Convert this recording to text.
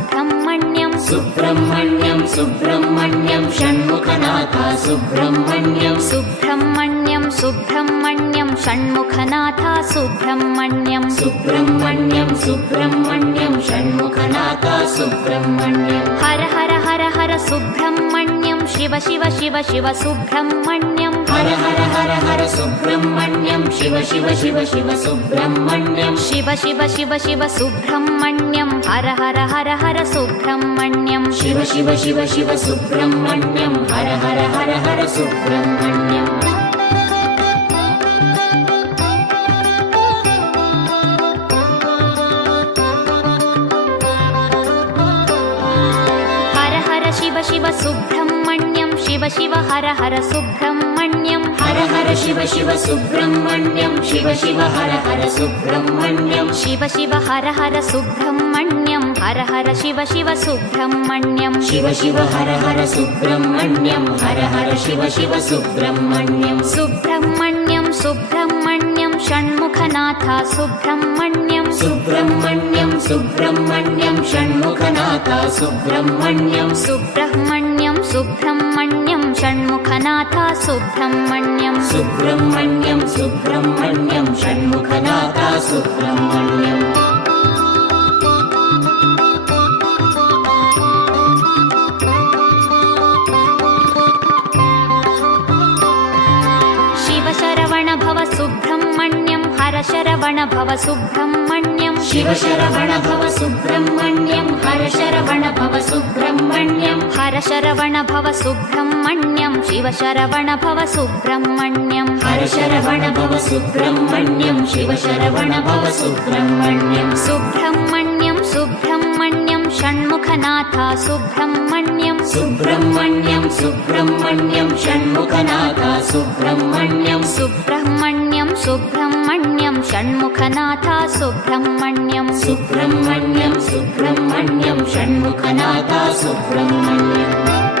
सुब्रह्मण्यं सुब्रह्मण्यं सुब्रह्मण्यं षण्मुखनाथ सुब्रह्मण्यं सुब्रह्मण्यं सुब्रह्मण्यं षण्मुखनाथ सुब्रह्मण्यं सुब्रह्मण्यं सुब्रह्मण्यं षण्मुखनाथ सुब्रह्मण्यं हर हर हर हर सुब्रह्मण्यं शिव शिव शिव शिव सुब्रह्मण्यं हर हर हर हर सुब्रह्मण्यं शिव शिव शिव शिव सुब्रह्मण्यं शिव शिव शिव शिव सुब्रह्मण्यं हर हर हर हर सुब्रह्मण्यं शिव शिव शिव शिव सुब्रह्मण्यं हर हर हर हर सुब्रह्मण्यं हर हर शिव शिव सुब्रह्मण्यं शिव शिव हर हर सुब्रह्मण्यं हर हर शिव शिव सुब्रह्मण्यं शिव शिव हर हर सुब्रह्मण्यं शिव शिव हर हर सुब्रह्मण्यं हर हर शिव शिव सुब्रह्मण्यं शिव शिव हर हर सुब्रह्मण्यं हर हर शिव शिव सुब्रह्मण्यं सुब्रह्मण्यं सुब्रह्मण्यं षण्मुखनाथ सुब्रह्मण्यं सुब्रह्मण्यं सुब्रह्मण्यं षण्मुखनाथ सुब्रह्मण्यं सुब्रह्मण्यं सुब्रह्मण्यं षण्मुखनाथ सुब्रह्मण्यं सुब्रह्मण्यं सुब्रह्मण्यं षण्मुखनाथ सुब्रह्मण्यं शिव शरवण भव सुब्रह्मण्यं हर शरवण भव सुब्रह्मण्यं शिव शरवण भव सुब्रह्मण्यं हर शरवण भव सुब्रह्मण्यं हर शरवण भव सुब्रह्मण्यं शिव शरवण भव सुब्रह्मण्यं हर शरवण भव सुब्रह्मण्यं शिव शरवण भव सुब्रह्मण्यं सुब्रह्मण्यं सुब्रह्मण्यं षण्मुखनाथ सुब्रह्मण्यं सुब्रह्मण्यं सुब्रह्मण्यं षण्मुखनाथ सुब्रह्मण्यं सुब्रह्मण्यं सुब्रह्मण्यं षण्मुखनाथ सुब्रह्मण्यं सुब्रह्मण्यं सुब्रह्मण्यं षण्मुखनाथ सुब्रह्मण्यं